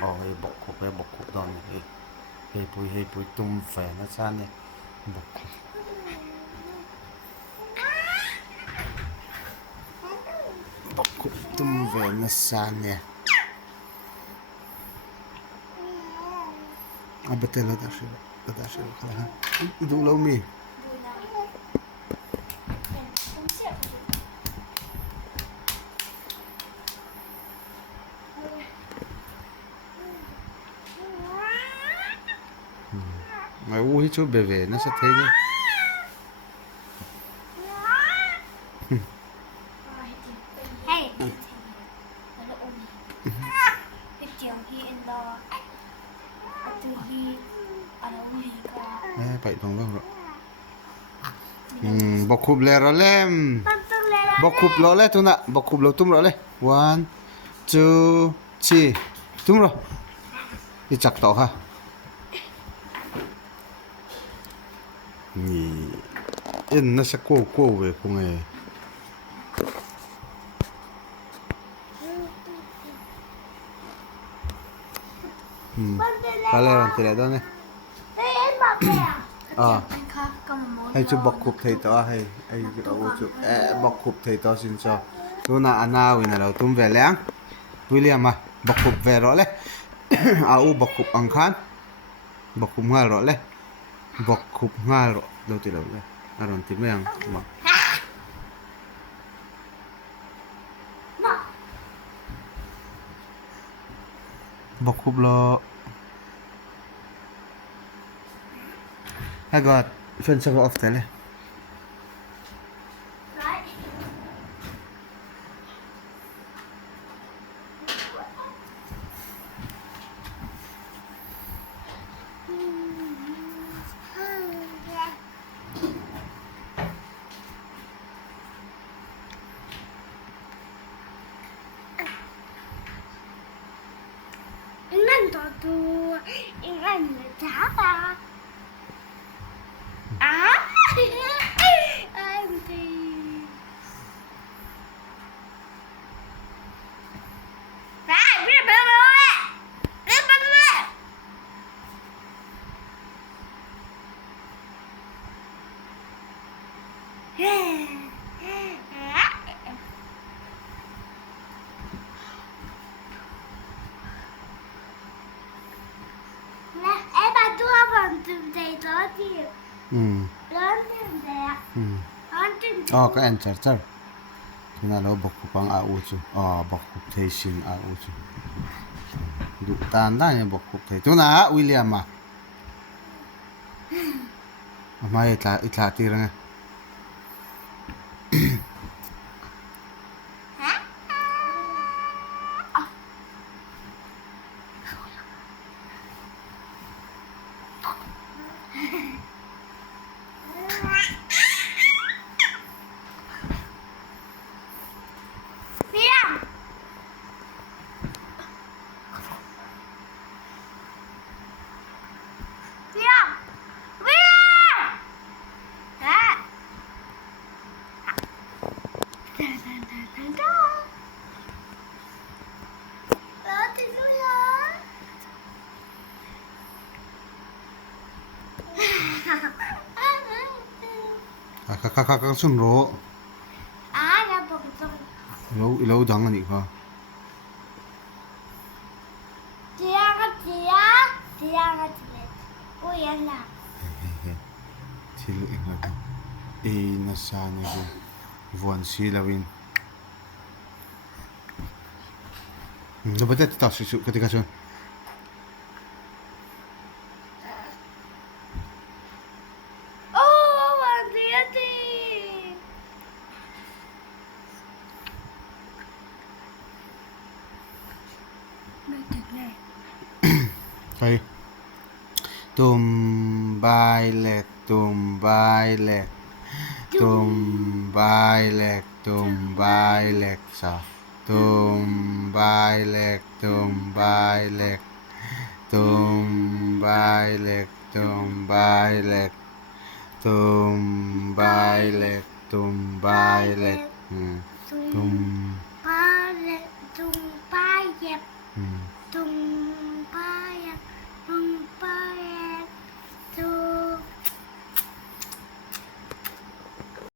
Ôi bọc cục đòn hey bụi tum phè nó xa nè bọc cục tum phè nó xa nè betul lah dah sih kalau itu lau mi mai u hi chu beve na sa thei niไปตรงแล้วบกคุบเลยรอเล่มบกคุบรอเล่ตุนะบกคุบรอตุ้มรอเล่ 1 2 3ตุ้มรออีจักต่อค่ะนี่เอ็นน่าจะโก้เว้ยคงไงอะไรวันที่แล้วเนี่ยให้จุบกคุบไทยต่อให้เอาจุบกคุบไทยต่อสินจ้าตัวน่ะอันน่าวินะเราตุ้มเวลยังวิลเลียมมาบกคุบเวรอเลยเอาบกคุบอังคารบกคุบง่ายรอเลยบกคุบง่ายรอเราที่เราเลยอารมณ์ที่ไม่ยังมาบกคุบรอให้ก่อนชวนสกออฟแต่เลยIngat siapa?ก็answerที่นั่นเราบอกปังอาอูจูบอกเทชินอาอูจูดูตานได้เนี่ยบอกเทตัวน่ะวิลเลียมมาไม่อีกลาตีรังkakak sun ro ya begitu lo jangan ni ka dia oh ya lah silu ingat nasana ko vuan silawin dapat tak susu ketika sun Hey. Tumbailek sa. Tumbailek. Tumbailek.